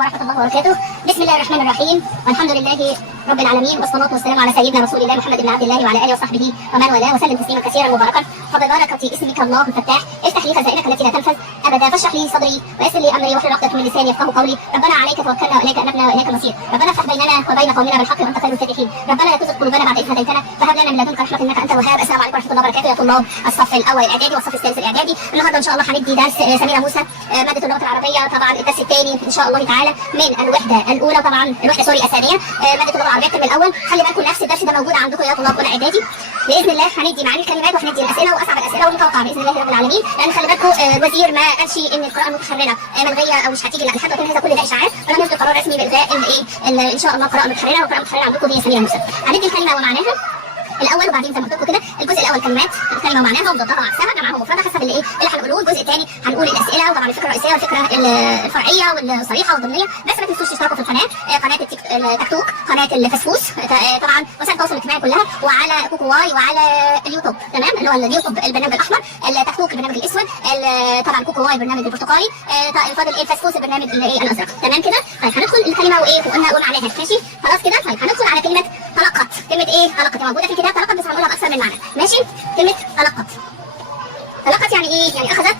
عليكم ورحمة الله وبركاته. بسم الله الرحمن الرحيم، والحمد لله رب العالمين، والصلاة والسلام على سيدنا رسول الله محمد بن عبد الله وعلى آله وصحبه ومن والاه، وسلم تسليما كثيرا مباركا. فببركة اسمك الله الفتاح افتح لي خزائنك التي لا تنفذ أبدا، فاشرح لي صدري ويسر لي أمري واحلل عقدة من لساني يفقهوا قولي. ربنا عليك توكلنا وإليك أنبنا وإليك المصير. ربنا افتح بيننا وبين قومنا بالحق وأنت خير الفاتحين. ربنا لا تزغ قلوبنا بعد إذ هديتنا وهب لنا من لدنك رحمة إنك أنت الوهاب. السلام عليكم ورحمة الله وبركاته يا طلاب الصف الأول الإعدادي والصف الثالث الإعدادي. النهارده إن شاء الله هندي درس سميرة موسى مادة اللغة العربية، طبعا الدرس الثاني إن شاء الله تعالى من الوحدة الأولى، طبعا الوحدة الثانية مادة اللغة العربية الترم الأول. خلي بالكم نفس الدرس ده موجود عندكم يا طلاب أولى إعدادي. بإذن الله هندي معاني الكلمات وهندي الأسئلة وأصعب الأسئلة والمتوقعة بإذن الله رب العالمين، لأن خلي بالكم الوزير ما قالش إن القراءة المتحررة ملغية أو مش هتيجي لحد وكان هذا كل ده إشاعات، ولم يصدر قرار رسمي بإلغاء إن شاء الله قراءة متحررة، والقراءة المتحررة عندكم هي سميرة موسى. هندي الكلمة ومعناها الاول، وبعدين زي ما قلت لكم كده الجزء الاول كلمات الكلمه ومعناها ومضادها وعكسها جمعها ومفردها حسب اللي هنقوله. الجزء الثاني هنقول الاسئله، وطبعا الفكره الرئيسيه والفكره الفرعيه والصريحه والضمنيه. بس ما تنسوش تشتركوا في القناه، قناه التيك توك، قناه الفيسبوك، طبعا وسائل التواصل الاجتماعي كلها، وعلى كوكو واي، وعلى اليوتيوب، تمام، اللي هو اليوتيوب البرنامج الاحمر، التيك توك البرنامج الاسود، طبعا كوكو واي البرنامج البرتقالي، فاضل الفيسبوك البرنامج الازرق، تمام كده. طيب هندخل الكلمه وقلنا معناها، ماشي خلاص كده. طيب هندخل على كلمه تلقت. كلمه ايه؟ تلقت موجوده في الكتاب تلقت، بس هنقولها باكثر من معنى، ماشي. كلمه تلقت، تلقت يعني ايه؟ يعني اخذت،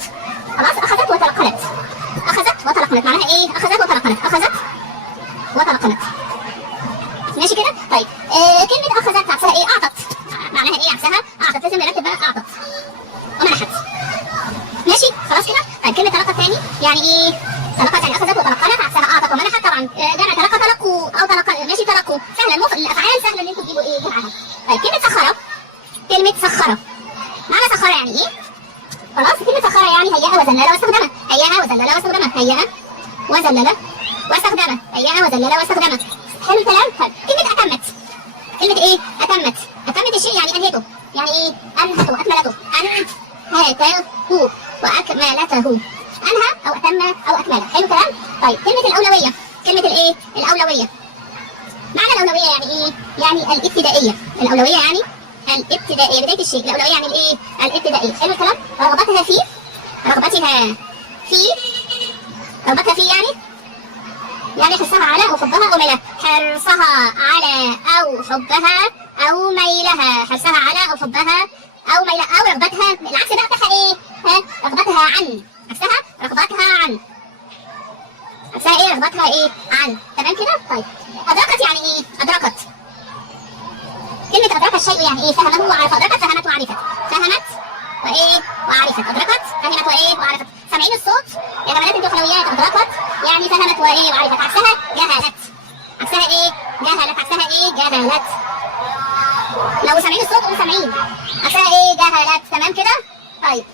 خلاص، اخذت وتلقنت. اخذت وتلقنت معناها ايه؟ اخذت وتلقنت، اخذت وتلقنت، ماشي كده. طيب كلمه اخذت عكسها ايه؟ اعطت. معناها ايه عكسها؟ اعطت. لازم نرتب بقى اعطت ومنحت، ماشي خلاص كده. طيب كلمه تلقت تاني يعني ايه؟ تلقت يعني اخذت وتلقنت، عكسها اعطت ومنحت. طبعا جمع تلقى تلقوا او تلقى، ماشي، تلقوا سهله. الافعال سهله ان انتوا تجيبوا ايه جمعها. طيب كلمه سخره، كلمه سخره معنى سخره يعني ايه؟ خلاص، كلمه سخره يعني هيئها وذلل واستخدمها، هيئها وذلل واستخدمها، هيئها وذلل واستخدمها، هيئها وذلل واستخدمها. حلو الكلام. طيب كلمه اتمت، كلمه ايه؟ اتمت. اتمت الشيء يعني انهته، يعني ايه؟ انهته، اكملته، انهته واكملته، انهى او اتم او اكمله. حلو الكلام. طيب كلمه الاولويه، كلمه الايه؟ الاولويه. معنى الاولويه يعني ايه؟ يعني الابتدائيه. الاولويه يعني الابتدائيه، بدايه الشيء. الاولويه يعني الايه؟ الابتدائيه. حلو الكلام. رغبتها في، رغبتها في، رغبتها في يعني حرصها على او حبها او ميلها، حرصها على او حبها او ميلها، حرصها على او حبها او ميلها، او رغبتها. العكس ده بتاعها ايه؟ رغبتها عن، عكسها رغبتها عن، عكسها ايه؟ رغبتها ايه؟ عن، تمام كده. طيب ادركت يعني ايه؟ ادركت. كلمة أدرك الشيء يعني إيه؟ فهمه وعرف. أدركت فهمت وعرفت، فهمت وإيه؟ وعرفت. أدركت فهمت وإيه؟ وعرفت. سامعين الصوت يا بنات انتوا حلويات؟ أدركت يعني فهمت وإيه؟ وعرفت. عكسها جهلت، عكسها إيه؟ جهلت، عكسها إيه؟ جهلت. لو سامعين الصوت قولوا سامعين. عكسها إيه؟ جهلت، تمام كده؟ طيب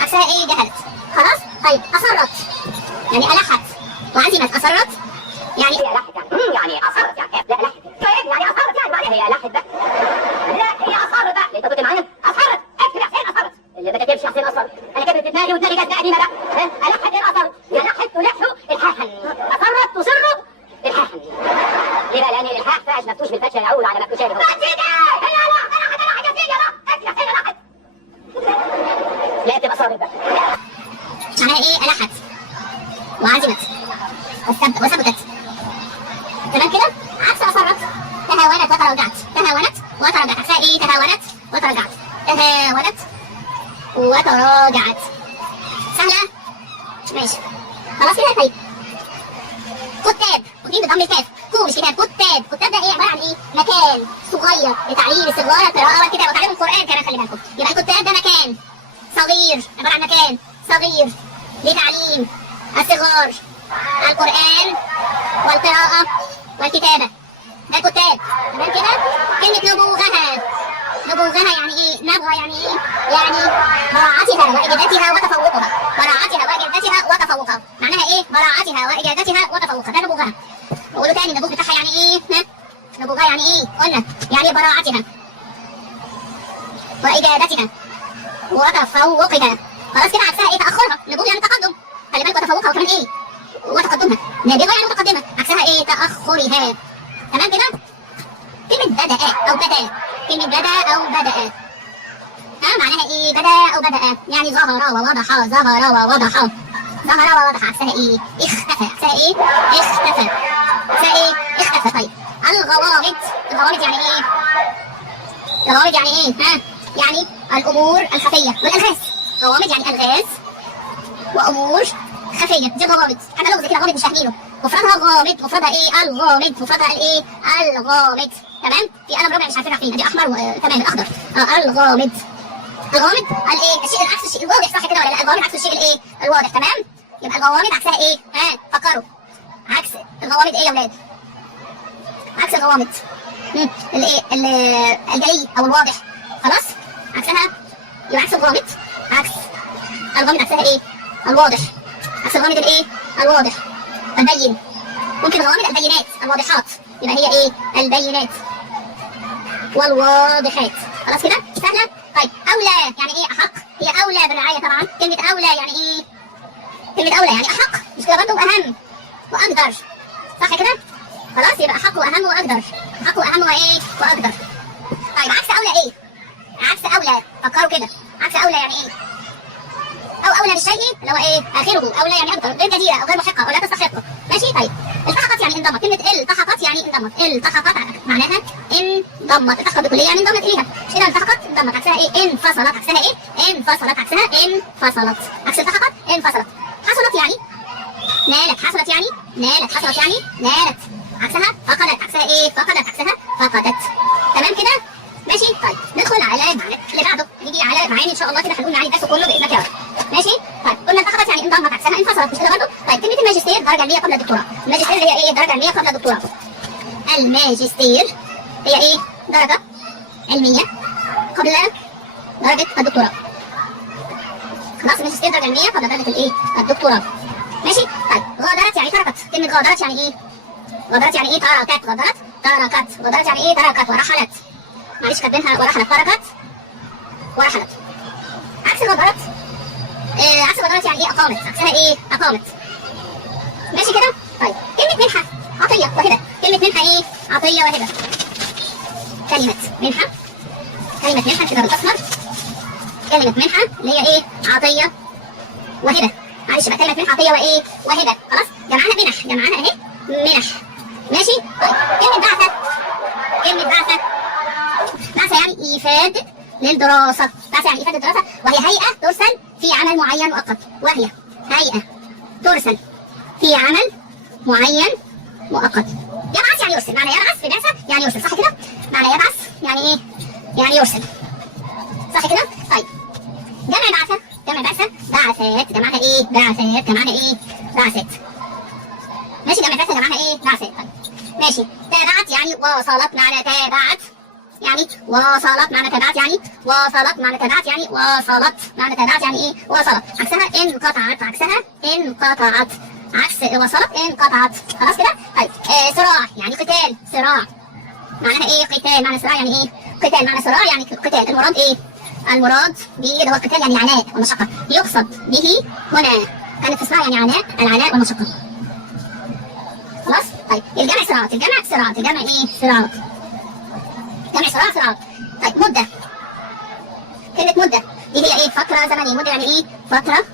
عكسها إيه؟ جهلت، خلاص. طيب أصرت يعني ألحت وعزمت. أصرت يعني هي لحت، يعني أصرت، يعني لا لحت يعني أصرت، يعني معناها هي لحت بقى. لا هي أصرت بقى. أنت كنت معايا؟ أصرت. اكتب يا حسين أصرت. اللي ما كتبش يا حسين أصرت. أنا كتبت في دماغي ودماغي جت قديمة بقى. ألحت إيه أصرت؟ يلحت تلح إلحاحا. أصرت تصر إلحاحا. ليه بقى؟ لأن الإلحاح فاعل مفتوش بالفتح يعود على مفتوش شابه. لا تبقى صارت بقى. معناها إيه؟ ألحت وعزمت وثبتت، تمام كده. عكس أصرت تهاونت وتراجعت، تهاونت وتراجعت، عكسها إيه؟ تهاونت وتراجعت، تهاونت وتراجعت. سهلة؟ ماشي خلاص كده. طيب كتاب، كتاب بضم الكاف، مش كتاب، كتاب. كتاب ده إيه؟ عبارة عن إيه؟ مكان صغير لتعليم الصغار القراءة والكتابة وتعليم القرآن كمان، خلي بالكم. يبقى الكتاب ده مكان صغير، عبارة عن مكان صغير لتعليم الصغار القرآن والقراءة والكتابة، ده كتاب، تمام كده. كلمة نبوغها، نبوغها يعني ايه؟ نبغى يعني ايه؟ يعني براعتها وإجادتها وتفوقها، براعتها وإجادتها وتفوقها. معناها ايه؟ براعتها وإجادتها وتفوقها، ده نبوغها. نقوله تاني، النبوغ بتاعها يعني ايه؟ نبوغها يعني ايه؟ قلنا يعني براعتها وإجادتها وتفوقها. خلاص كده. عكسها ايه؟ تأخرها. نبوغ يعني تقدم، خلي بالك، وتفوقها وكمان ايه؟ وتقدمها. نابغة يعني متقدمة، عكسها ايه؟ تأخرها، تمام كده. كلمة بدأ أو بدأ، كلمة بدأ أو بدأ معناها ايه؟ بدأ أو بدأ يعني ظهر ووضح، ظهر ووضح، ظهر ووضح عكسها ايه؟ اختفى. عكسها ايه؟ اختفى. عكسها ايه؟ اختفى. طيب الغوامض. الغوامض يعني ايه؟ الغوامض يعني ايه؟ ها؟ يعني الامور الخفيه والالغاز. غوامض يعني الغاز وامور خفيه، دي غوامض. حاجه لغز كده غامض مش فاهمينه. مفردها غامض. مفردها ايه؟ الغامض. مفردها الايه؟ الغامض. تمام؟ في قلم ربع مش عارفين راح فين، دي احمر تمام الاخضر. الغامض. الغامض الايه؟ الشيء العكس الشيء الواضح، صح كده ولا لا؟ الغامض عكس الشيء الايه؟ الواضح. تمام؟ يبقى الغوامض عكسها ايه؟ ها فكروا. عكس الغوامض ايه يا ولاد؟ عكس الغوامض الايه؟ الجلي او الواضح. خلاص؟ عكسها يبقى عكس الغامض. عكس الغامض عكسها ايه؟ الواضح. عكس الغامض الايه؟ الواضح. البين. ممكن الغوامض البينات الواضحات، يبقى هي ايه؟ البينات والواضحات. خلاص كده؟ سهله؟ طيب اولى يعني ايه؟ احق. هي اولى بالرعايه طبعا. كلمه اولى يعني ايه؟ كلمه اولى يعني احق، مش كده برضه؟ اهم واقدر، صح كده؟ خلاص يبقى احق واهم واقدر. احق واهم وايه؟ واقدر. طيب عكس اولى ايه؟ عكس اولى فكروا كده. عكس اولى يعني ايه؟ او اولى بالشيء اللي هو ايه؟ اخره. اولى يعني اكثر، غير جديره او غير محقه او لا تستحقه. ماشي؟ طيب التحقت يعني انضمت. كلمه التحقت يعني انضمت. التحقت معناها انضمت. التحقت بكليه يعني انضمت اليها. مش كده؟ التحقت انضمت. عكسها ايه؟ انفصلت. عكسها ايه؟ انفصلت. عكسها انفصلت. عكس التحقت انفصلت. حصلت يعني نالت. حصلت يعني نالت. حصلت يعني نالت. عكسها فقدت. عكسها ايه؟ فقدت. عكسها فقدت. تمام كده؟ ماشي؟ طيب ندخل على المعنى اللي بعده. نيجي على معاني ان شاء الله كده هنقول معاني الدرس كله باذنك يا رب. ماشي؟ طيب قلنا انتخبت يعني انضمت. عكسها انفصلت. مش كده برضه؟ طيب كلمه الماجستير الدرجه العلميه قبل الدكتوراه. الماجستير هي ايه؟ الدرجه العلميه قبل الدكتوراه. الماجستير هي ايه؟ درجه علميه قبل درجه الدكتوراه. خلاص الماجستير درجه علميه قبل درجه الايه؟ الدكتوراه. ماشي؟ طيب غادرت يعني تركت. كلمه غادرت يعني ايه؟ غادرت يعني ايه؟ تركت. غادرت تركت. غادرت يعني ايه؟ تركت. ورحلت. معلش كاتبينها ورحلت. تركت ورحلت. عكس غادرت عكس غادرت يعني ايه؟ اقامت. عكسها ايه؟ اقامت. ماشي كده؟ طيب كلمة منحة عطية وهبة. كلمة منحة ايه؟ عطية وهبة. كلمة منحة. كلمة منحة كده بالأسمر. كلمة منحة اللي هي ايه؟ عطية وهبة. معلش بقى كلمة منحة عطية وايه؟ وهبة. خلاص؟ جمعها منح. جمعها اهي منح. ماشي؟ طيب كلمة بعثة. كلمة بعثة. بعثة يعني إيفاد للدراسة. بعثة يعني إيفاد للدراسة، وهي هيئة ترسل في عمل معين مؤقت. وهي هيئة ترسل في عمل معين مؤقت. يبعث يعني يرسل. معنى يبعث في بعثة يعني يرسل، صح كده؟ معنى يبعث يعني ايه؟ يعني يرسل، صح كده؟ طيب جمع بعثة. جمع بعثة بعثات. جمعها ايه؟ بعثات. جمعها ايه؟ بعثات. ماشي؟ جمع بعثة جمعها ايه؟ بعثات. طيب ماشي. تابعت يعني واصلت. معنى تابعت يعني واصلت. معنى تابعت يعني واصلت. معنى تابعت يعني واصلت. معنى تابعت يعني ايه؟ واصلت. عكسها انقطعت. عكسها انقطعت. عكس وصلت انقطعت. خلاص كده؟ طيب صراع يعني قتال. صراع معناها ايه؟ قتال. معنى صراع يعني ايه؟ قتال. معنى صراع يعني قتال. المراد ايه؟ المراد به اللي هو القتال يعني عناء والمشقة. يقصد به هنا كانت الصراع يعني عناء، العناء والمشقة. خلاص؟ طيب الجمع صراعات. الجمع صراعات. الجمع ايه؟ صراعات. جمع صراع صراعات. طيب مدة. كلمة مدة دي هي ايه؟ فترة زمنية. مدة يعني ايه؟ فترة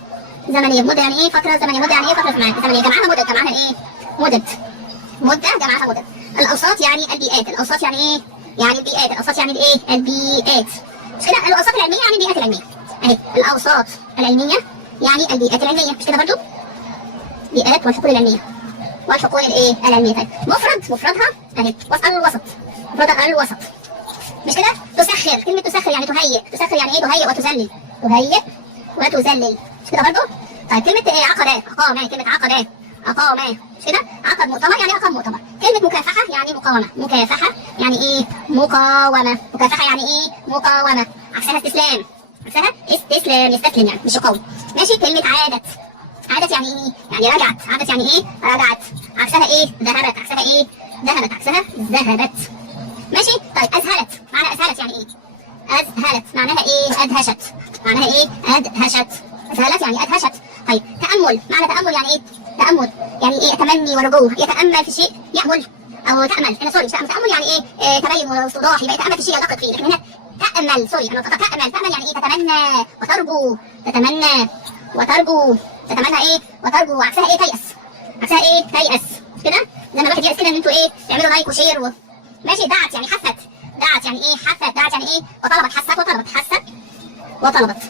زمنية. مدة يعني ايه؟ فترة زمنية. مدة يعني ايه؟ فترة زمنية. جمعها مدد. جمعها ايه؟ مدد. مدة جمعها مدد. الأوساط يعني البيئات. الأوساط يعني ايه؟ يعني البيئات. الأوساط يعني الايه؟ البيئات. مش كده؟ الأوساط العلمية يعني البيئات العلمية. اهي الأوساط العلمية يعني البيئات العلمية. مش كده برضو؟ بيئات والحقول العلمية. والحقول الايه؟ العلمية. طيب مفردها اهي الوسط. مفردها الوسط. مش كده؟ تسخر. كلمة تسخر يعني تهيئ. تسخر يعني ايه؟ تهيئ وتذلل. تهيئ وتذلل. مش كده برضه؟ طيب كلمة ايه؟ عقدة. أقامة. كلمة عقدة. أقامة. مش كده؟ عقد مؤتمر يعني أقام مؤتمر. كلمة مكافحة يعني مقاومة. مكافحة يعني ايه؟ مقاومة. مكافحة يعني ايه؟ مقاومة. عكسها استسلام. عكسها استسلام. يستسلم يعني مش يقاوم. ماشي؟ كلمة عادت. عادت يعني ايه؟ يعني رجعت. عادت يعني ايه؟ رجعت. عكسها ايه؟ ذهبت. عكسها ايه؟ ذهبت. عكسها ذهبت. ماشي؟ طيب أذهلت. معنى أذهلت يعني إيه؟ أذهلت معناها إيه؟ أدهشت. معناها إيه؟ أدهشت. أذهلت يعني أدهشت. طيب تأمل. معنى تأمل يعني إيه؟ تأمل يعني إيه؟ تمني ورجوع. يتأمل في شيء يأمل أو تأمل. أنا سوري مش تأمل. تأمل يعني إيه؟ تبين واستوضاح. يبقى يتأمل في شيء يدقق فيه. لكن هنا تأمل. سوري أنا تأمل. تأمل يعني إيه؟ تتمنى وترجو. تتمنى وترجو. تتمنى ايه وترجو، عكسها ايه تيأس. عكسها ايه تيأس كده. لما الواحد يأس كده ان انتوا ايه تعملوا لايك وشير ماشي. دعت يعني حثت، دعت يعني ايه حثت، دعت يعني ايه وطلبت، حثت وطلبت، حثت وطلبت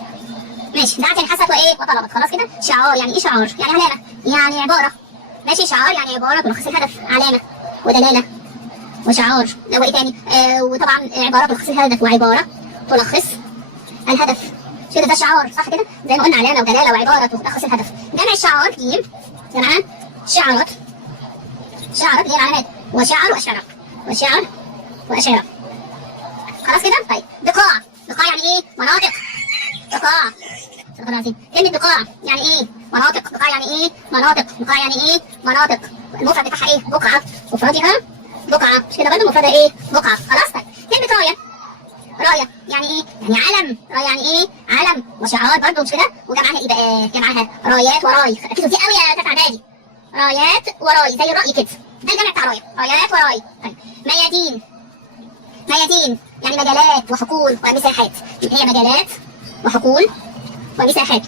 ماشي. دعت يعني حثت وايه وطلبت. خلاص كده. شعار يعني ايه شعار؟ يعني علامة، يعني عبارة ماشي. شعار يعني عبارة تلخص الهدف، علامة ودلالة وشعار. وايه تاني؟ وطبعا عبارة تلخص الهدف وعبارة تلخص الهدف كده. ده شعار صح كده، زي ما قلنا علامة ودلالة وعبارة تلخص الهدف. جمع الشعار جيم، جمع شعارات. شعارات هي العلامات، وشعر وأشعار، وشعر وأشعار. خلاص كده. طيب بقاع، بقاع يعني ايه مناطق. بقاع، صدق الله العظيم. كلمة بقاع يعني ايه مناطق. بقاع يعني ايه مناطق. بقاع يعني ايه مناطق. المفرد بتاعها ايه بقعة، مفردها بقعة مش كده برضه، مفردها ايه بقعة. خلاص. طيب كلمة راية، راية يعني ايه؟ يعني علم. راية يعني ايه علم. وشعار برضه مش كده، وجمعها ايه بقى؟ جمعها رايات وراي. ركزوا دي قوي يا تاسعة اعدادي. رايات وراي زي الرأي كده، ده الجمع بتاع راية، رايات وراي. طيب ميادين، ميادين يعني مجالات وحقول ومساحات. هي مجالات وحقول ومساحات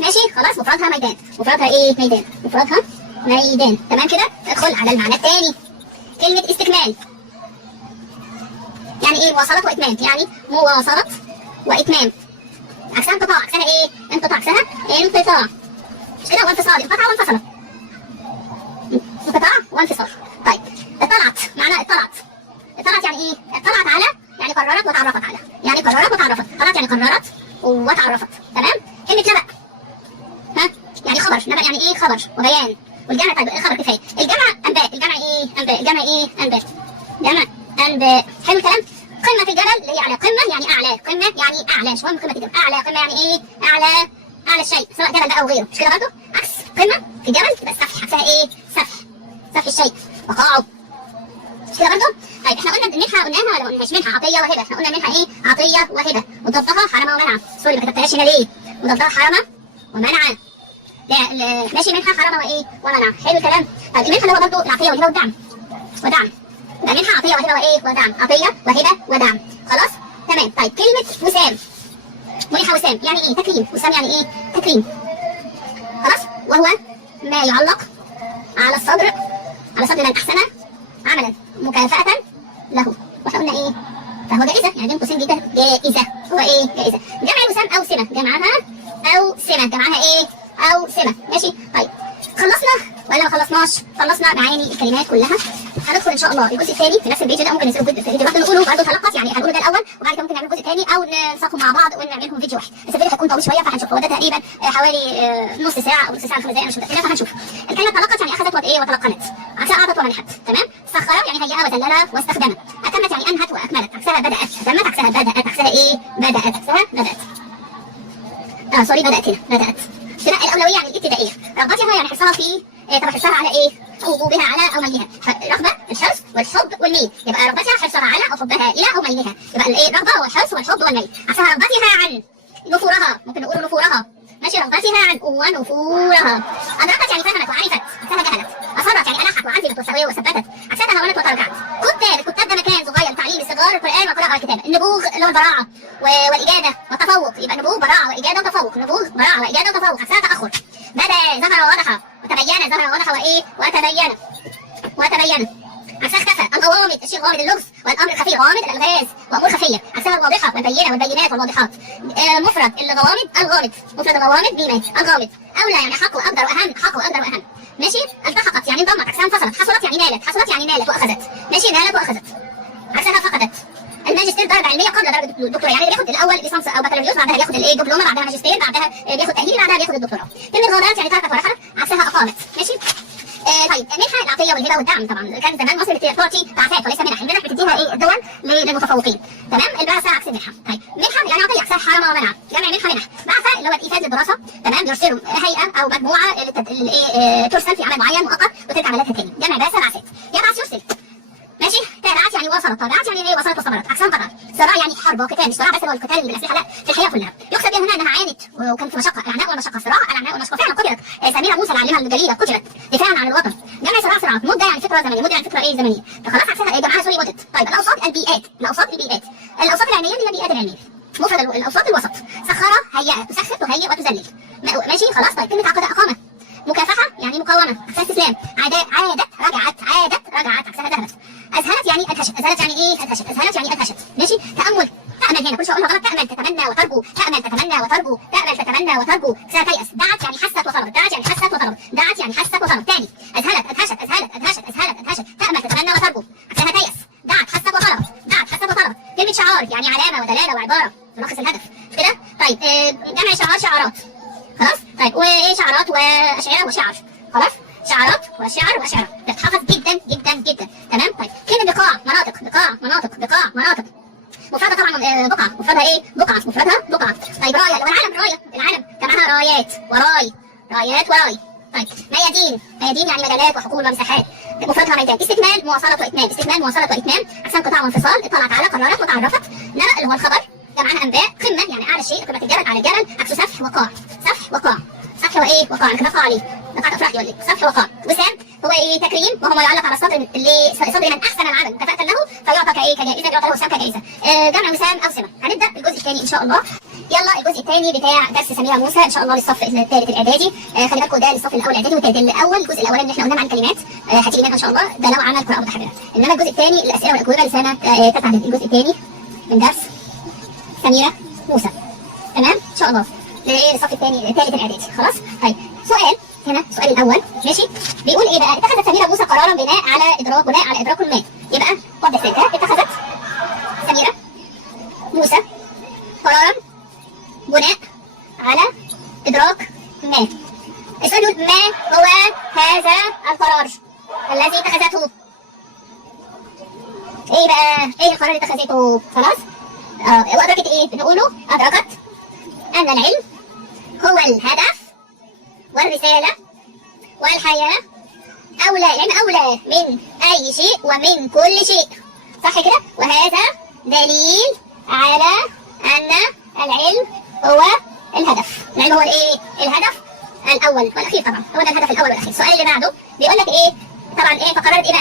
ماشي. خلاص. مفردها ميدان، مفردها ايه ميدان، مفردها ميدان. تمام كده. ادخل على المعنى الثاني. كلمة استكمال يعني ايه؟ مواصلة واتمام. يعني مواصلة واتمام. عكسها انقطاع، عكسها ايه انقطاع، عكسها انقطاع مش كده. وانفصال، انقطع وانفصل، انقطاع وانفصال. طيب اطلعت، معنى اطلعت، اطلعت يعني ايه؟ اطلعت على يعني قررت وتعرفت على، يعني قررت وتعرفت. طلعت يعني قررت وتعرفت. تمام. كلمة نبأ، ها يعني خبر. نبأ يعني ايه خبر وبيان. والجمع طيب الخبر كفايه. الجمع انباء. الجمع ايه انباء. الجمع ايه انباء. جمع انباء. حلو الكلام. قمة الجبل اللي هي على، قمة يعني اعلى، قمة يعني اعلى. مش مهم قمة الجبل، اعلى. قمة يعني ايه اعلى، اعلى الشيء سواء جبل بقى او غيره مش كده برضه. عكس قمة في الجبل تبقى السفح، عكسها ايه سفح، سفح الشيء وقاعه مش كده برضه. طيب احنا قلنا المنحة قلناها ولا ما قلناش؟ منحة عطية وهبة. احنا قلنا منحة ايه عطية وهبة، وضدها حرمة ومنعة. سوري ما كتبتهاش هنا ليه، وضدها حرمة ومنعة. لا ماشي. منحة حرمة وايه ومنعة. حلو الكلام. طيب المنحة اللي هو برضه العطية والهبة والدعم، ودعم. يبقى منحة عطية وهبة وايه ودعم، عطية وهبة ودعم. خلاص تمام. طيب كلمة وسام، منحة وسام يعني ايه تكريم. وسام يعني ايه تكريم. خلاص. وهو ما يعلق على الصدر، على صدر من أحسن عملا مكافأة له. واحنا قلنا ايه؟ فهو جائزة، يعني بين قوسين جدا جائزة. هو ايه جائزة. جمع وسام أو سمة، جمعها أو سمة، جمعها ايه أو سمة ماشي. طيب خلصنا ولا ما خلصناش؟ خلصنا معاني الكلمات كلها. هندخل ان شاء الله الجزء الثاني في نفس الفيديو ده. ممكن نسيبه فيديو واحد نقوله برضه تلقط، يعني هنقوله ده الاول وبعد كده ممكن نعمل الجزء الثاني او ننسقهم مع بعض ونعملهم فيديو واحد. بس الفيديو هيكون طويل شويه فهنشوف. هو ده تقريبا حوالي نص ساعه او نص ساعه 5 دقائق مش متاكده، فهنشوف. الكلمه تلقت يعني اخذت وايه وتلقنت، عكسها اعطت ومنحت. تمام. سخر يعني هيأ وذلل واستخدم. اتمت يعني انهت واكملت، عكسها بدأت. اتمت عكسها بدأت، عكسها ايه بدأت، عكسها بدأت. سوري بدأت هنا، بدأت كده. الاولويه يعني الابتدائيه. رغبتها يعني حرصها في طبعا حرصها على ايه؟ وجوبها على او ميلها. رغبه الحرص والحب والميل. يبقى رغبتها حرصها على او حبها الى او ميلها. يبقى الايه رغبه والحرص والحب والميل. عكسها رغبتها عن، نفورها. ممكن نقول نفورها ماشي. رغبتها عن ونفورها. ادركت يعني فهمت وعرفت، عكسها جهلت. اصرت يعني الحت وعزمت وسويه وثبتت، عكسها هونت وتراجعت. كتاب، الكتاب ده مكان صغير تعليم الصغار القران والقراءه والكتابه. النبوغ اللي هو البراعه والاجاده والتفوق. يبقى نبوغ براعه واجاده وتفوق. نبوغ براعه واجاده وتفوق، عكسها تاخر. بدا ظهر ووضح وتبين. ظهر ووضح وايه وتبين، وتبين. عكسها اختفى. الغوامض الشيء غامض اللغز، والامر الخفي غامض الالغاز وامور خفيه. عكسها الواضحه والبينه والبينات والواضحات. مفرد الغوامض الغامض، مفرد الغوامض ميمات الغامض. اولى يعني حق واقدر واهم، حق واقدر واهم ماشي. التحقت يعني انضمت، عكسها انفصلت. حصلت يعني نالت، حصلت يعني نالت واخذت ماشي. نالت واخذت، عكسها فقدت. الماجستير درجه علميه قبل درجه الدكتوراه، يعني بياخد الاول ليسانس او بكالوريوس، بعدها بياخد الايه دبلومه، بعدها ماجستير، بعدها بياخد تاهيل، بعدها بياخد الدكتوراه. كلمه غادرت يعني تركت ورحلت، عكسها اقامت ماشي. طيب المنحه العطيه والهبه والدعم. طبعا كان زمان مصر تعطي بعثات وليس منح. المنح بتديها ايه الدول للمتفوقين. تمام. البعثه عكس المنحه. طيب منحه يعني عطيه، عكسها حرمه ومنع. جمع منحه منح. بعثه اللي هو الايفاد للدراسه. تمام. يرسلوا هيئه او مجموعه ترسل في عمل معين مؤقت وترجع بلدها تاني. جمع بعثه بعثات. يبعث يرسل ماشي. تابعت يعني وصلت. تابعت يعني ايه وصلت وصبرت، عكسها انقطعت. صراع يعني حرب وقتال، مش صراع بس اللي هو القتال بالاسلحه، لا في الحياه كلها. يقصد بها هنا انها عانت وكانت في مشقه. العناء والمشقه. صراع العناء والمشقه. فعلا قتلت سميره موسى العالمه الجليله، قتلت دفاعا عن الوطن. جمع صراع صراعات. مده يعني فتره زمنيه، مده يعني فتره ايه زمنيه. فخلاص عكسها ايه جمعها سوري مدد. طيب الاوساط البيئات. الاوساط البيئات. الاوساط العلميه من البيئات العلميه. مفرد الاوساط الوسط. سخر هيئ، تسخر تهيئ وتذلل. ماشي خلاص. طيب كلمه عقد اقامه. مكافحه يعني مقاومه، عكسها استسلام. عادت رجعت، عادت رجعت عكسها ذهبت. اذهلت يعني ادهشت، اذهلت يعني ايه ادهشت، اذهلت يعني ادهشت. ماشي. تامل، تامل هنا كل شويه اقولها غلط. تامل تتمنى وترجو، تامل تتمنى وترجو، تامل تتمنى وترجو. ساتيأس. دعت يعني حست وطلبت، دعت يعني حست وطلبت، دعت يعني حست وطلبت. تاني اذهلت ادهشت، اذهلت ادهشت، اذهلت ادهشت. تامل تتمنى وترجو عكسها تيأس. دعت حست وطلبت، دعت حست وطلبت. كلمه شعار يعني علامه ودلاله وعباره تلخص الهدف كده. طيب جمع شعار شعارات. خلاص. طيب وايه شعارات واشعره وشعر. خلاص. شعارات وشعر واشعره بتتحفظ جدا جدا جدا. تمام. طيب كلمه بقاع مناطق، بقاع مناطق، بقاع مناطق. مفردها طبعا بقعه، مفردها ايه؟ بقعه، مفردها بقعه. طيب رايه، والعلم رايه، العلم جمعها رايات وراي، رايات وراي. طيب ميادين، ميادين يعني مجالات وحقول ومساحات، مفردها ميدان. استكمال مواصله واتمام، استكمال مواصله واتمام. عكسها انقطاع وانفصال. اطلعت على، قررت وتعرفت. نبأ اللي هو الخبر، جمعها انباء. قمه يعني اعلى شيء، قمه الجبل على الجبل. عكسه سفح وقاع، سفح وقاع. سفح وايه؟ وقاع. انا كده عليه نقاط افرادي ولا ايه؟ سفح وقاع. وسام هو ايه؟ تكريم، وهو ما يعلق على الصدر اللي صدر من احسن العمل مكافاه له فيعطى كايه؟ كجائزه. يعطى له وسام كجائزه. جمع وسام او سمه. هنبدا الجزء الثاني ان شاء الله. يلا الجزء الثاني بتاع درس سميره موسى ان شاء الله للصف الثالث الاعدادي. خلي بالكم ده للصف الاول الاعدادي والثالث. الاول الجزء الاولاني اللي احنا قلنا عن الكلمات هتيجي منها ان شاء الله، ده لو عمل قراءه متحرره. انما الجزء الثاني الاسئله والاجوبه لسنه ثالثه اعدادي. الجزء الثاني من درس سميره موسى. تمام ان شاء الله للصف الثاني الثالث الاعدادي. خلاص. طيب سؤال هنا، السؤال الاول ماشي بيقول ايه بقى؟ اتخذت سميره موسى قرارا بناء على ادراك ما. يبقى وضح ذلك. اتخذت سميره موسى قرارا بناء على ادراك ما. السؤال يقول ما هو هذا القرار الذي اتخذته؟ ايه بقى؟ ايه القرار اللي اتخذته؟ خلاص. وادركت ايه؟ بنقوله ادركت ان العلم هو الهدف والرسالة والحياة. أولى، العلم أولى من أي شيء ومن كل شيء. صح كده؟ وهذا دليل على أن العلم هو الهدف. العلم هو الإيه؟ الهدف الأول والأخير طبعا. هو ده الهدف الأول والأخير. السؤال اللي بعده بيقول لك إيه؟ طبعا إيه؟ فقررت إيه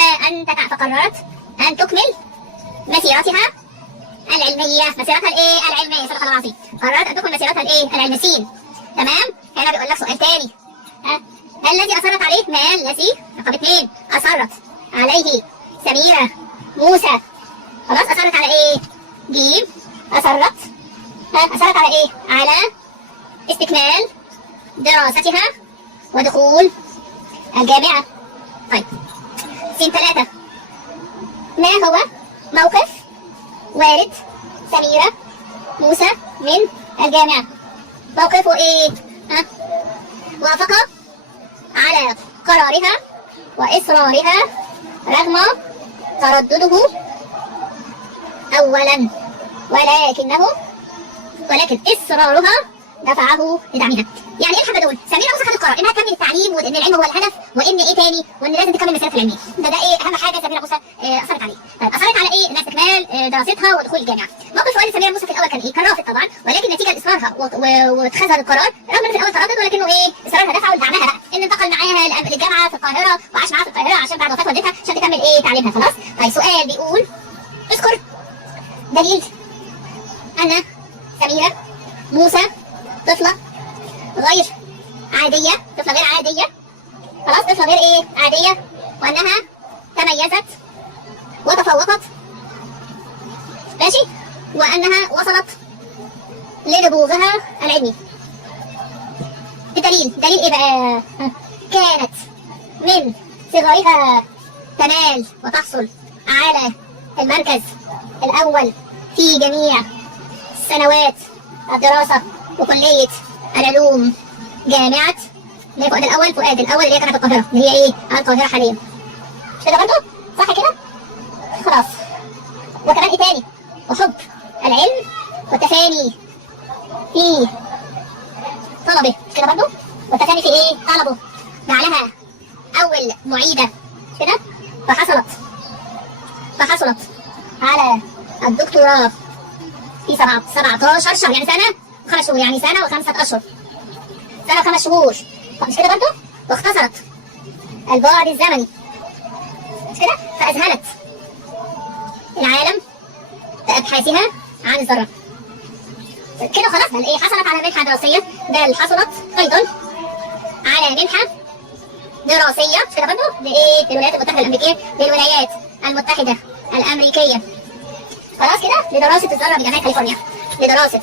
بقى؟ فقررت أن تكمل مسيرتها العلمية. مسيرتها الإيه؟ العلمية. صدق الله العظيم. قررت أن تكمل مسيرتها الإيه؟ العلمية. سين. تمام؟ هنا بيقول لك سؤال تاني. الذي أصرت عليه؟ ما الذي رقم 2 أصرت عليه سميرة موسى؟ خلاص. أصرت على إيه؟ جيم. أصرت على إيه؟ على استكمال دراستها ودخول الجامعة. طيب سين 3 ما هو موقف والد سميرة موسى من الجامعة؟ موقفه إيه؟ وافق على قرارها وإصرارها رغم تردده أولا، ولكن إصرارها دفعه لدعمها. يعني ايه الحاجه دول؟ سميره موسى خدت قرار انها تكمل التعليم وان العلم هو الهدف وان ايه تاني؟ وان لازم تكمل مسيرتها العلميه. ده ايه اهم حاجه سميره موسى اثرت عليه. طيب اثرت على ايه؟ انها استكمال دراستها ودخول الجامعه. موقف والد سميره موسى في الاول كان ايه؟ كان رافض طبعا، ولكن نتيجه لاصرارها واتخاذها للقرار رغم انه في الاول تردد، ولكنه ايه؟ اصرارها دفعه لدعمها بقى، ان انتقل معاها للجامعه في القاهره وعاش معاها في القاهره عشان بعد وفاه والدتها عشان تكمل ايه؟ تعليمها. خلاص. طيب سؤال بيقول اذكر دليل ان سميره موسى طفله غير عادية، طفلة غير عادية. خلاص. طفلة غير ايه؟ عادية، وانها تميزت وتفوقت. ماشي. وانها وصلت لنبوغها العلمي. الدليل ايه بقى؟ كانت من صغرها تنال وتحصل على المركز الاول في جميع سنوات الدراسة وكلية العلوم جامعة اللي هي فؤاد الأول اللي هي كانت القاهرة، اللي هي ايه؟ القاهرة حاليا. مش كده برضه؟ صح كده؟ خلاص. وكمان ايه تاني؟ وحب العلم والتفاني في طلبه. مش كده برضه؟ والتفاني في ايه؟ طلبه. جعلها أول معيدة. مش كده؟ فحصلت على الدكتوراه في 17 شهر، يعني سنة و5 شهور، يعني سنة و5 أشهر. سنة و5 شهور. طب مش كده برضه؟ واختصرت البعد الزمني. مش كده؟ فأذهلت العالم بأبحاثها عن الذرة. كده خلاص بل ايه حصلت على منحة دراسية، بل حصلت ايضا على منحة دراسية مش كده برضه لايه؟ للولايات المتحدة الأمريكية، للولايات المتحدة الأمريكية. خلاص كده لدراسة الذرة بجامعة كاليفورنيا، لدراسة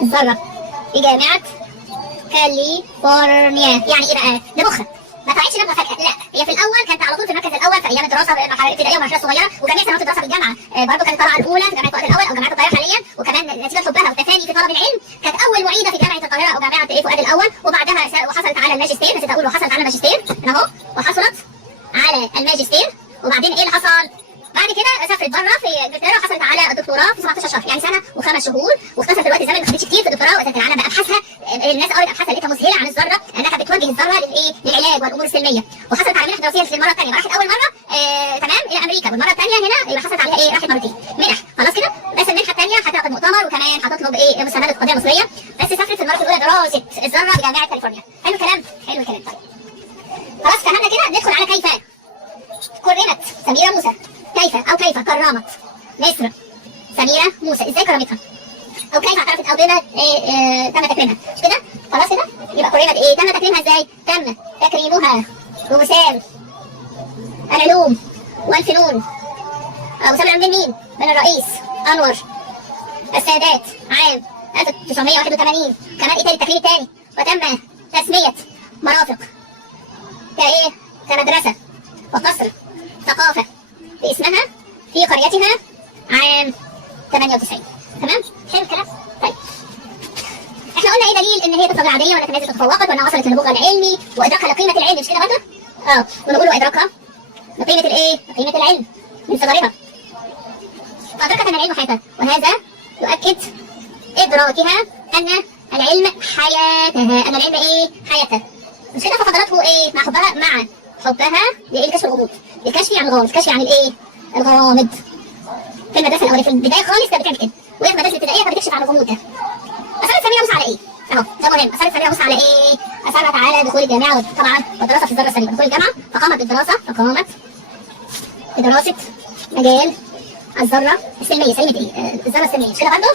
الذرة بجامعة كاليفورنيا. يعني ايه بقى؟ ده مخك ما طلعتش نبغه فجأة، لا هي في الأول كانت على طول في المركز الأول في أيام الدراسة ابتدائية ومرحلة صغيرة، وجميع سنوات الدراسة في الجامعة برضه كانت طالعة الأولى في جامعة القاهرة الأول أو جامعة القاهرة حاليا، وكمان نتيجة حبها والتفاني في طلب العلم كانت أول معيدة في جامعة القاهرة أو جامعة إيه فؤاد الأول، وبعدها وحصلت على الماجستير، نسيت أقول وحصلت على الماجستير أنا أهو، وحصلت على الماجستير. وبعدين إيه اللي حصل؟ بعد كده سافرت بره في انجلترا وحصلت على الدكتوراه في 17 شهر، يعني سنه وخمس شهور، واختصرت الوقت الزمني ما خدتش كتير في الدكتوراه، وقدرت العالم بابحاثها. الناس قرت ابحاثها لقيتها مسهله عن الذره، انها بتوجه الذره للايه؟ للعلاج والامور السلميه. وحصلت على منح دراسيه في المره الثانيه، راحت اول مره تمام الى امريكا، والمره الثانيه هنا يبقى حصلت عليها ايه؟ راحت مرتين منح. خلاص كده بس المنحه الثانيه هتاخد مؤتمر وكمان هتطلب ايه؟ مسانده قضيه مصريه، بس سافرت في المره الاولى دراسه الذره بجامعه كاليفورنيا. حلو الكلام؟ حلو الكلام. طيب خلاص فهمنا كده، ندخل على كيف كرمت سميرة موسى، كيف كرمت مصر سميرة موسى، ازاي كرمتها او كيف اعترفت او بما تم تكريمها، مش كده؟ خلاص كده يبقى كرمت ايه؟ تم تكريمها ازاي؟ تم تكريمها بوسام العلوم والفنون، وسام العلوم مين؟ من الرئيس انور السادات عام 1981. كمان ايه تاني التكريم التاني؟ وتم تسمية مرافق كايه؟ كمدرسة وقصر ثقافة باسمها في قريتها عام 98. تمام؟ حلو الكلام؟ طيب احنا قلنا ايه دليل ان هي طفلة عادية وانها تميزت وتفوقت وانها وصلت للبلوغ العلمي وادراكها لقيمة العلم، مش كده برضه؟ ونقول وادراكها لقيمة الايه؟ لقيمة العلم من صغرها. فادركت ان العلم حياتها، وهذا يؤكد ادراكها ان العلم حياتها، ان العلم ايه؟ حياتها. مش كده؟ فقدرته ايه؟ مع حبها لكشف الغموض، للكشف عن الغامض، الكشف عن الايه؟ الغامض. في المدرسه الاولى في البدايه خالص كانت بتعمل كده، وهي في المدرسه الابتدائيه كانت بتكشف عن الغموض ده. اثرت سميرة موسى على ايه؟ اهو ده مهم، اثرت سميرة موسى على ايه؟ اثرت على دخول الجامعه طبعا والدراسه في الذره السليمه، دخول الجامعه فقامت بدراسه مجال الذره السلميه، سليمه ايه؟ الذره السلميه، مش كده برضه؟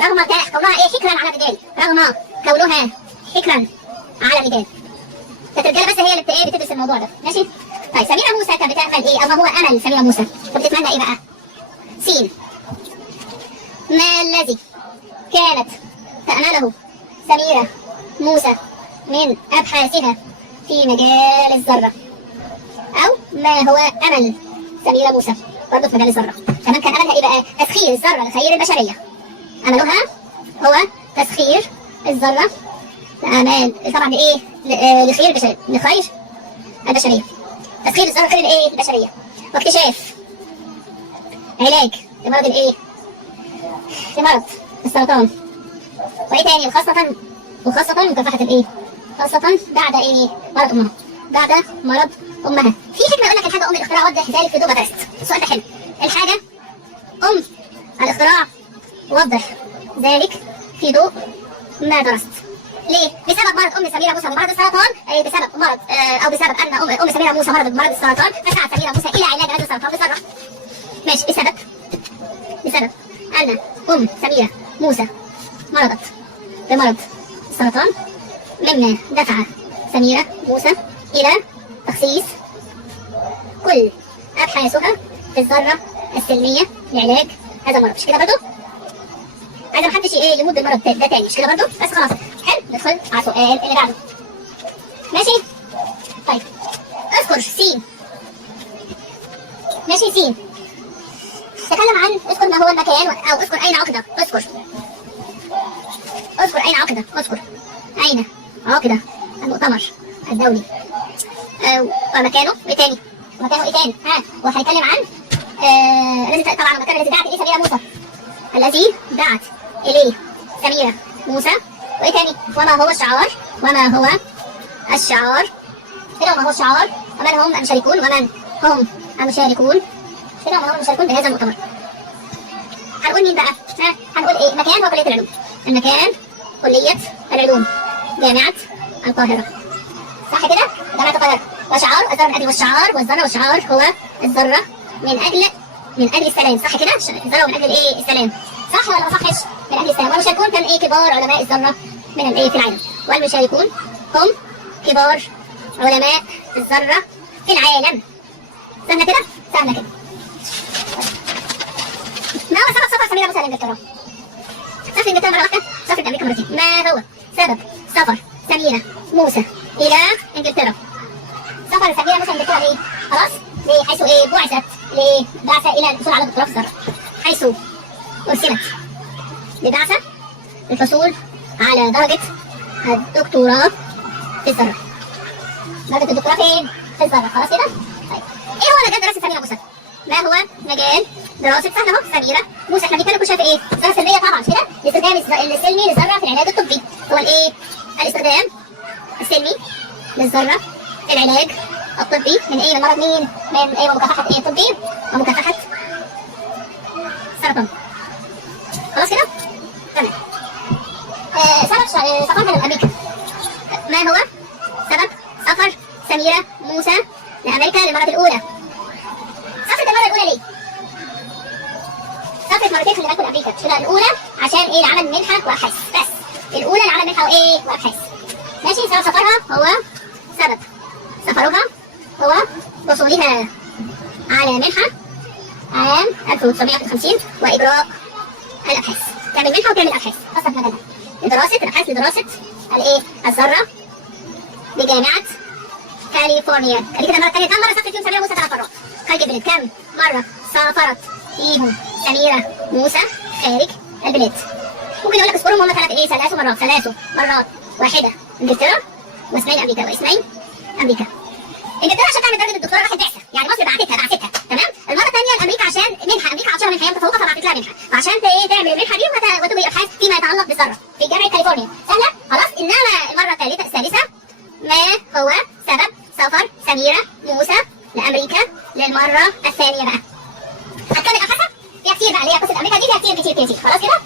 رغم كونها ايه؟ حكرا على الرجال، رغم كونها حكرا على الرجال. كانت الرجاله بس هي اللي ايه؟ بتدرس الموضوع ده، ماشي؟ طيب سميرة موسى كانت بتعمل ايه؟ او ما هو امل سميرة موسى؟ كانت بتتمنى ايه بقى؟ سين ما الذي كانت تأمله سميرة موسى من أبحاثها في مجال الذرة؟ أو ما هو أمل سميرة موسى برضه في مجال الذرة؟ كمان كان أملها إيه بقى؟ تسخير الذرة لخير البشرية. أملها هو تسخير الذرة لأعمال طبعا لإيه؟ لخير البشرية، لخير البشرية. تسخير الذرة خير الإيه؟ البشرية. واكتشاف علاج لمرض الإيه؟ لمرض السرطان. وايه تاني؟ وخاصة مكافحة الايه؟ خاصة بعد ايه؟ مرض امها. بعد مرض امها. في حكمة يقول لك الحاجة ام الاختراع، وضح ذلك في ضوء ما درست. السؤال ده حلو. الحاجة ام الاختراع وضح ذلك في ضوء ما درست. ليه؟ بسبب مرض ام سميرة موسى بمرض السرطان، بسبب مرض او بسبب ان ام سميرة موسى مرضت بمرض السرطان، فسعت سميرة موسى الى علاج هذا السرطان بذرة. ماشي، بسبب ان ام سميرة موسى مرضت بمرض السرطان، مما دفع سميرة موسى إلى تخصيص كل أبحاثها في الذرة السلمية لعلاج هذا المرض. مش كده برضه؟ عايزة محدش ايه يمد المرض ده تاني، مش كده برضه؟ بس خلاص حلو، ندخل على السؤال اللي بعده. ماشي؟ طيب اذكر سين. ماشي سين. تكلم عن اذكر ما هو المكان او اذكر اين عقد. اذكر اين عقد. اذكر اين عقد المؤتمر الدولي ومكانه. ايه تاني؟ مكانه ايه تاني؟ وهنتكلم عن الذي طبعا المكان الذي دعت اليه سميرة موسى، الذي دعت اليه سميرة موسى. وايه تاني؟ وما هو الشعار. كده وما هو الشعار، ومن هم المشاركون بهذا المؤتمر. هنقول مين بقى؟ هنقول ايه؟ مكان هو كلية العلوم. المكان كلية العلوم جامعة القاهرة، صح كده؟ جامعة القاهرة. وشعار الذرة من أجل والشعار هو الذرة من أجل السلام، صح كده؟ الذرة من أجل ايه؟ السلام. صح ولا ما صحش؟ من اهل السلام. والمشاركون كان ايه؟ كبار علماء الذره من الايه في العالم. والمشاركون هم كبار علماء الذره في العالم. سهله كده؟ سهله كده. ما هو سبب سفر سميرة موسى لانجلترا؟ سافر انجلترا مره واحده، سافر امريكا مرتين. ما هو سبب سفر سميرة موسى الى انجلترا؟ سفر سميرة موسى انجلترا ليه؟ خلاص؟ ليه؟ حيث ايه؟ بعثت لبعثة الى الحصول على الدكتوراه في الذرة. حيث ارسلت لبعثة للحصول على درجة الدكتوراه في الذرة. درجة الدكتوراه فين؟ في الذرة. خلاص كده؟ طيب. ايه هو مجال دراسة سميرة موسى؟ ما هو مجال دراسة سهل اهو سميرة موسى؟ احنا بنتكلم كل شوية في ايه؟ الذرة السلمية طبعا كده؟ الاستخدام السلمي للذرة في العلاج الطبي. هو الايه؟ الاستخدام السلمي للذرة في العلاج الطبي من ايه؟ من مرض مين؟ من ايه؟ ومكافحة ايه؟ طبي ومكافحة سرطان. خلاص كده؟ تمام. سبب سفرها لأمريكا. ما هو سبب سفر سميرة موسى لأمريكا للمرة الأولى؟ سافرت المرة الأولى ليه؟ سافرت مرتين خلي بالكم لأمريكا، مش كده؟ الأولى عشان إيه؟ لعمل منحة وأبحاث بس. الأولى لعمل منحة وإيه؟ وأبحاث. ماشي. سبب سفرها هو سبب سفرها هو وصولها على منحة عام 1950 وإجراء الأبحاث. تعمل منحة وتعمل أبحاث خاصة بمجالها لدراسة الأبحاث لدراسة الإيه؟ الذرة بجامعة كاليفورنيا. ادي كده المره الثانيه. كم مره سافرت فيهم سميرة موسى؟ 3 مرات. خارج البلاد. كم مره سافرت فيهم سميرة موسى خارج البلاد؟ ممكن يقول لك اذكرهم هم 3 مرات. واحده انجلترا، واثنين امريكا، واثنين امريكا. انجلترا عشان تعمل درجه الدكتوراه راحت بعثه، يعني مصر بعتتها تمام. المره الثانيه لامريكا عشان منحه، امريكا عطشانه منحه، هي متفوقه فبعتت لها منحه، وعشان ايه؟ تعمل المنحه دي وتبني ابحاث فيما يتعلق بالذره في جامعه كاليفورنيا. سهله؟ خلاص. انما المره السادسه ما هو سبب سفر سميرة موسى لأمريكا للمرة الثانية بقى؟ هتكمل أبحاثها؟ فيها كتير بقى، اللي هي قصة أمريكا دي فيها كتير. خلاص كده؟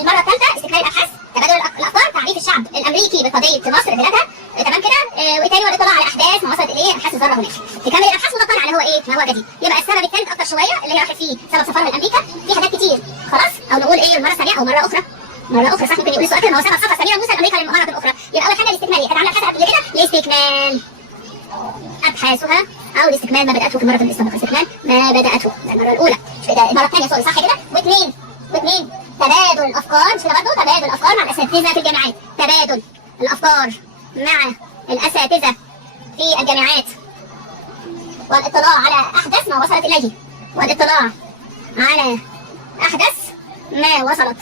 المرة الثالثة استكمال الأبحاث، تبادل الأفكار، تعريف الشعب الأمريكي بقضية مصر بلادها. تمام كده؟ وإيه تاني؟ والاطلاع على أحداث ما وصلت إليه أبحاث الذرة هناك. تكمل الأبحاث وتطلع على هو إيه؟ ما هو جديد. يبقى السبب الثالث أكتر شوية اللي هي راحت فيه سبب سفرها لأمريكا، في حاجات كتير. خلاص؟ أو نقول إيه؟ المرة الثانية أو مرة أخرى صح. ممكن يقول السؤال كده، ما هو سبب سفر سميرة موسى لأمريكا للمرة الأخرى. يبقى أول حاجة الاستكمال. كانت عاملة أبحاث قبل كده لاستكمال أبحاثها أو لاستكمال ما بدأته في المرة السابقة. استكمال ما بدأته المرة الأولى، مش كده؟ المرة الثانية سوري، صح كده؟ واثنين تبادل الأفكار، مش كده برضه؟ تبادل الأفكار مع الأساتذة في الجامعات. تبادل الأفكار مع الأساتذة في الجامعات، والاطلاع على أحدث ما وصلت إليه، والاطلاع على أحدث ما وصلت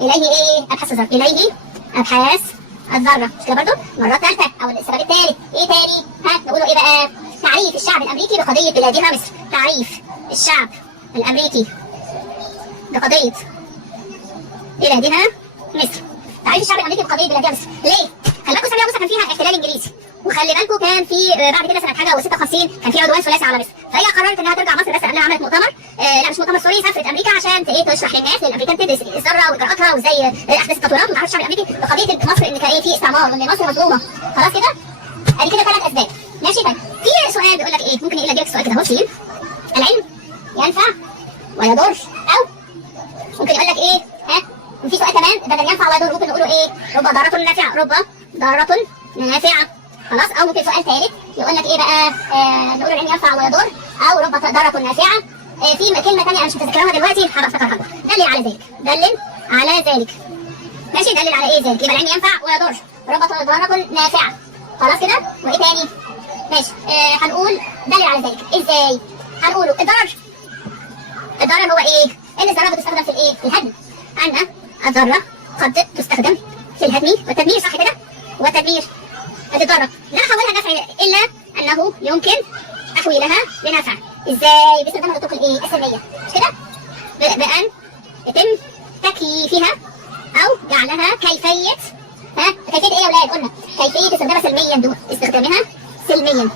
إليه إيه؟ أبحاث الذرة. إليه أبحاث الذرة، مش كده برضه؟ المرة الثالثة أو السبب الثالث. إيه تاني؟ نقوله إيه بقى؟ تعريف الشعب الأمريكي بقضية بلادها مصر. تعريف الشعب الأمريكي بقضية بلادها مصر. تعريف الشعب الأمريكي بقضية بلادها مصر. ليه؟ خلي بالكم سميرة موسى كان فيها احتلال إنجليزي، وخلي بالكم كان في بعد كده سنة حاجة و56 كان في عدوان ثلاثي على مصر، فهي قررت إنها ترجع مصر. بس قبلها عملت مؤتمر، لا مش مؤتمر سوري، سافرت أمريكا عشان تشرح للناس، للأمريكان، تدرس الذرة وإجراءاتها وإزاي أحداث التطورات، وتعرف الشعب الأمريكي بقضية مصر إن كان إيه؟ في استعمار، وإن مصر مظلومة. خلاص كده؟ ادي كده 3 أسباب. ماشي. طيب في سؤال بيقول لك ايه؟ ممكن يقول لك سؤال كده اهو، شيل العلم ينفع ويضر، او ممكن يقول لك ايه؟ وفي سؤال كمان بدل ينفع ويضر ممكن نقوله ايه؟ رب ضارة نافعة. رب ضارة نافعة. خلاص. او ممكن سؤال ثالث يقول لك ايه بقى؟ نقول العلم ينفع ويضر، او رب ضارة نافعة. في كلمة ثانية انا مش متذكرها دلوقتي، هبقى افتكرها. دلل على ذلك. دلل على ذلك. ماشي. دلل على ايه ذلك؟ يبقى العلم ينفع ويضر، رب ضارة نافعة. خلاص كده؟ وايه تاني؟ ماشي. هنقول دليل على ذلك ازاي؟ هنقوله الضرر هو ايه؟ ان الذره بتستخدم في الايه؟ في الهدم. ان الذره قد تستخدم في الهدم والتدمير، صح كده؟ والتدمير. ادي الضرر لا احولها نفع الا انه يمكن تحويلها لنفع. ازاي؟ باستخدام الطرق الايه؟ السلميه، مش كده؟ بان يتم تكييفها او جعلها كيفيه. كيفيه ايه يا اولاد؟ قلنا كيفيه استخدامها سلميا دون استخدامها سلميا،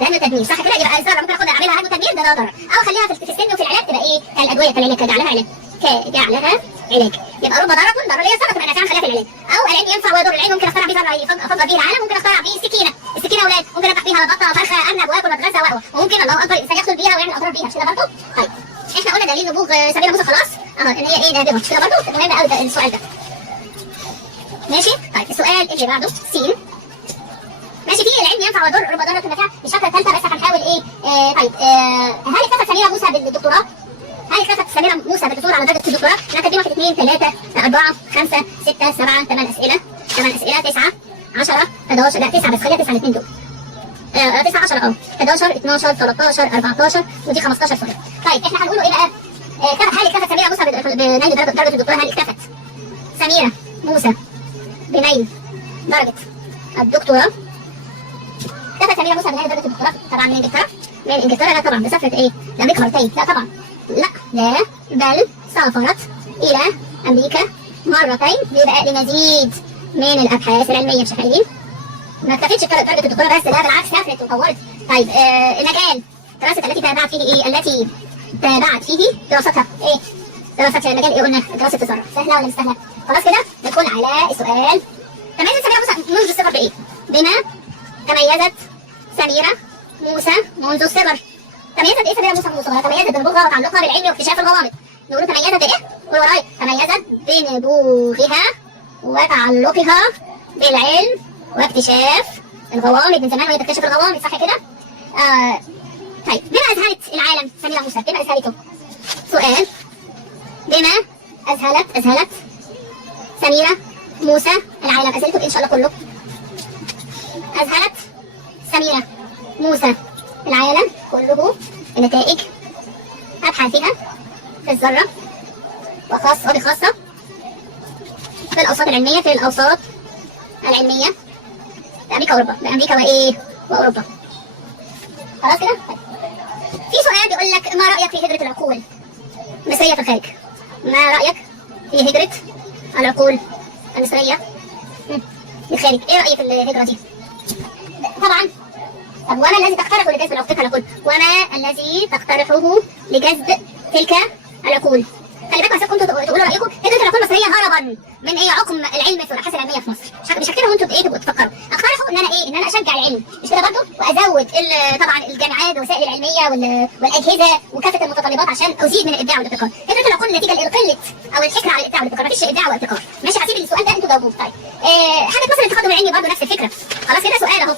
لانه تدمير، صح كده؟ يبقى الذره ممكن اخدها اعملها هدم وتدمير، ده ضرر، او اخليها في السن وفي العلاج تبقى ايه؟ كالادويه كالعلاج، كجعلها علاج، يبقى رب ضاره اللي هي الذره تبقى نافعه، خليها في العلاج. او العلم ينفع ويضر. العلم ممكن اخترع بيه ذره افضل بيه العالم، ممكن اخترع بيه السكينه يا اولاد، ممكن اذبح بيها بطه فرخه ارنب واكل واتغذى وممكن الله اكبر الانسان يقتل بيها ويعمل اضرار بيها، مش كده برضه؟ طيب احنا قلنا دليل نبوغ سميرة موسى خلاص، ان هي ايه نابغه كده برضه. مهم قوي السؤال ده. ماشي. طيب السؤال اللي بعده س. ماشي. في العلم ينفع ويضر رب ضاره نافعه الشفره الثالثه، بس هنحاول ايه. طيب هل اكتفت سميره موسى بالدكتوراه؟ هل اكتفت سميره موسى بالحصول على درجه الدكتوراه؟ احنا كاتبين 1 2 3 4 5 6 7 8 اسئله 8 اسئله 9 10 11 لا 9 بس خليها 9 الاثنين دول 9 10 11 12 13 14 ودي 15 سؤال. طيب احنا هنقوله ايه بقى؟ هل اكتفت سميره موسى بنيل درجه الدكتوراه؟ هل اكتفت سميره موسى بنيل درجه الدكتوراه؟ اكتفت سميره موسى بنيل درجه الدكتوراه طبعا من انجلترا. من انجلترا لا طبعا بسافرت ايه؟ لامريكا مرتين لا طبعا لا بل سافرت الى امريكا مرتين لمزيد من الابحاث العلميه. مش حقيقي ما اكتفتش درجه الدكتوراه بس، لا بالعكس سافرت وطورت. طيب المجال دراسه التي تابعت فيه ايه؟ التي تابعت فيه دراستها ايه؟ دراسه مجال ايه قلنا؟ دراسه الذره. سهله ولا مش سهله؟ خلاص كده ندخل على السؤال. تميزت سميره موسى منذ الصغر بايه؟ بما تميزت سميره موسى منذ الصغر. تميزت ايه سميره موسى منذ الصغر؟ تميزت بنبوغها وتعلقها بالعلم واكتشاف الغوامض. نقول تميزت بايه؟ قول ورايا. تميزت بنبوغها وتعلقها بالعلم واكتشاف الغوامض. من زمان وهي تكتشف الغوامض صح كده؟ طيب بما اذهلت العالم سميره موسى؟ بما اذهلته؟ سؤال. بما اذهلت سميره موسى العالم؟ اسئلتكم ان شاء الله كله. اذهلت سميره موسى العالم كله بنتائج ابحاثها في الذره وبخاصه في الاوساط العلميه في امريكا واوروبا. بامريكا وايه؟ واوروبا. خلاص كده؟ طيب. في سؤال بيقول لك ما رايك في هجره العقول المصريه في الخارج؟ ما رايك في هجره العقول المصريه للخارج؟ ايه رايك في الهجره دي؟ طبعا. طب وما الذي تقترحه لجذب العقول؟ وما الذي تقترحه لجذب تلك العقول؟ خلي بالكم عشان كنتوا تقولوا رايكم. هجره العقول المصريه هربا من ايه؟ عقم العلم في الابحاث العلميه في مصر. مش هكتبها وانتوا بايه تبقوا تفكروا. اقترحوا ان انا اشجع العلم مش كده برضه، وازود طبعا الجامعات والوسائل العلميه والاجهزه وكافه المتطلبات عشان ازيد من الابداع والابتكار. هجره العقول نتيجه لقله او الحكر على الابداع والابتكار. مفيش ابداع وابتكار. ماشي. هسيب السؤال ده انتوا جاوبوه. طيب حاجه مثلا التقدم العلمي برضه نفس الفكره. خلاص كده سؤال اهو.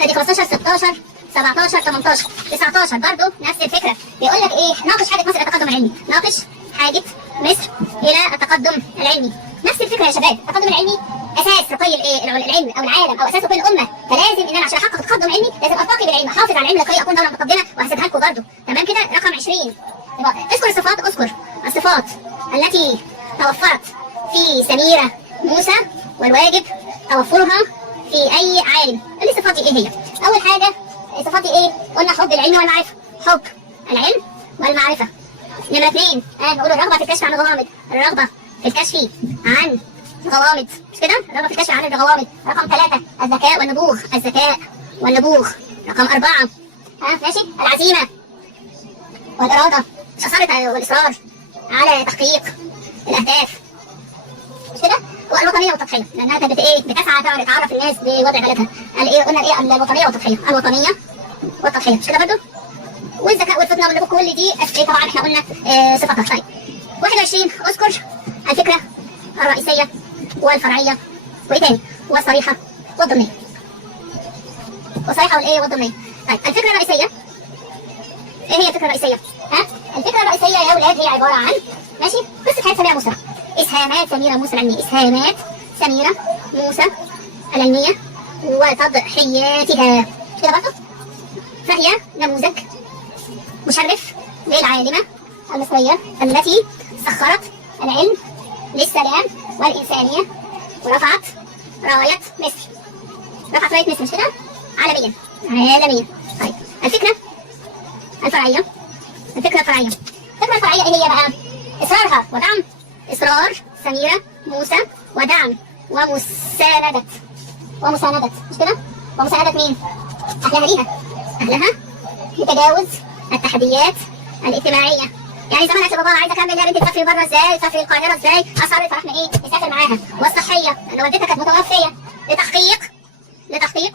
ادي 15 16 17 18 19 برضه نفس الفكره. بيقول لك ايه؟ ناقش حاجه مصر التقدم العلمي. ناقش حاجه مصر الى التقدم العلمي. نفس الفكره يا شباب. التقدم العلمي اساس رقي العلم او العالم او اساس رقي الامه. فلازم ان انا عشان احقق تقدم علمي لازم ارتقي بالعلم، احافظ على العلم لكي اكون دوله متقدمه. وهسيبها لكم برضه. تمام كده؟ رقم 20 اذكر الصفات التي توفرت في سميره موسى والواجب توفرها في اي عالم. الصفات دي ايه هي؟ اول حاجه الصفات دي ايه؟ قلنا حب العلم والمعرفه. حب العلم والمعرفه. نمرة 2 نقول الرغبة في الكشف عن الغوامض. الرغبة في الكشف عن الغوامض. مش كده؟ الرغبة في الكشف عن الغوامض. رقم 3 الذكاء والنبوغ. رقم 4 ماشي العزيمة والإرادة. والإصرار على تحقيق الأهداف. مش كده؟ والوطنية والتضحية لأنها كانت بتسعى تعرف الناس بوضع بلدها. قلنا الوطنية والتضحية. مش كده برضه؟ والذكاء والفطنه والنبوغ كل دي طبعا احنا قلنا صفاتها. طيب 21 اذكر الفكره الرئيسيه والفرعيه وايه تاني؟ والصريحه والضمنيه. والضمنيه. طيب الفكره الرئيسيه ايه هي الفكره الرئيسيه؟ الفكره الرئيسيه يا اولاد هي عباره عن ماشي قصه حياه سميره موسى. اسهامات سميره موسى العلميه وتضحياتها. كده برضه؟ فهي نموذج مشرف للعالمة المصرية التي سخرت العلم للسلام والإنسانية ورفعت راية مصر. مش كده؟ عالميا. طيب الفكرة الفرعية ايه هي بقى؟ إصرارها ودعم إصرار سميرة موسى ودعم ومساندة مش كده؟ ومساندة مين؟ أهلها لتجاوز التحديات الاجتماعية. يعني زمان يا بابا عايزة أكمل يا بنتي تسافري بره ازاي؟ تسافري القاهرة ازاي؟ أصرت فرحنا نسافر معاها. والصحية لأن والدتها كانت متوفية لتحقيق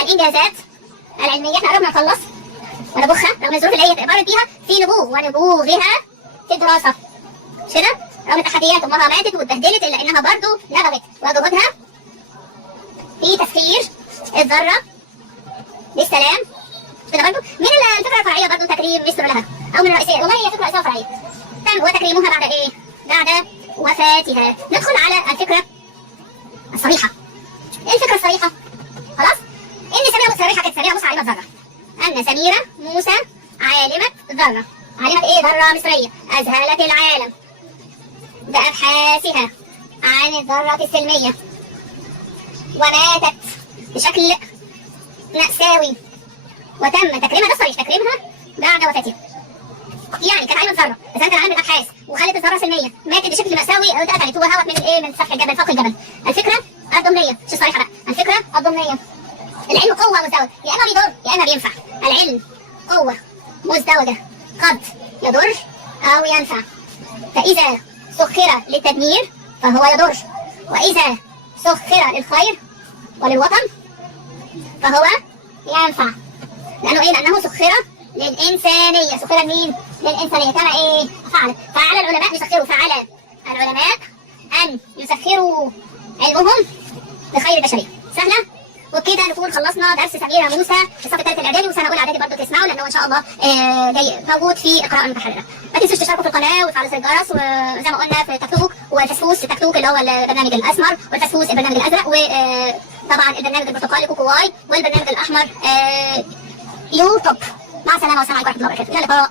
الإنجازات العلمية. احنا قربنا نخلص ونبوغها رغم الظروف اللي هي مرت بيها في نبوغها في الدراسة. مش كده؟ رغم التحديات امها ماتت واتبهدلت الا انها برضه نبغت وجهودها في تسخير الذره للسلام. كده برضه من الفكره الفرعيه برضه تكريم مصر لها، او من الرئيسيه. والله هي فكره رئيسيه وفرعيه. وتكريمها بعد ايه؟ بعد وفاتها. ندخل على الفكره الصريحه. ايه الفكره الصريحه؟ خلاص؟ ان سميره صريحه كانت سميره موسى عالمه ذره. ان سميره موسى عالمه ذره. عالمه ايه؟ ذره مصريه اذهلت العالم بابحاثها عن الذره السلميه، وماتت بشكل مأساوي، وتم تكريمها. ده صريح، تكريمها بعد وفاتها. يعني كانت عالمه ذره، اذهلت العالم بالابحاث وخلت الذره سلميه، ماتت بشكل مأساوي واتقتلت وهوت من الايه؟ من سفح الجبل، فوق الجبل. الفكره الضمنيه، مش الصريحه بقى، الفكره الضمنيه. العلم قوه مزدوجه، يا اما بيضر يا اما بينفع. العلم قوه مزدوجه قد يضر او ينفع. فاذا سخر للتدمير فهو يضر، واذا سخر للخير وللوطن فهو ينفع. لانه ايه؟ لانه سخر للانسانيه. سخر لمين؟ للانسانيه. كما ايه؟ فعل. فعلى العلماء يسخروا، فعلى العلماء ان يسخروا علمهم لخير البشريه. سهله؟ وبكده نكون خلصنا درس سميره موسى في الصف الثالث الاعدادي وسنه اولى اعدادي برضه تسمعوا، لانه ان شاء الله جاي موجود في القراءه المتحرره. ما تنسوش تشتركوا في القناه وتفعلوا زر الجرس، وزي ما قلنا في تيك توك والفسفوس. التيك توك اللي هو البرنامج الاسمر، والفسفوس البرنامج الازرق، وطبعا البرنامج البرتقالي كوكو واي، والبرنامج الاحمر يوتيوب. مع السلامه والسلام عليكم ورحمه الله وبركاته. الى اللقاء.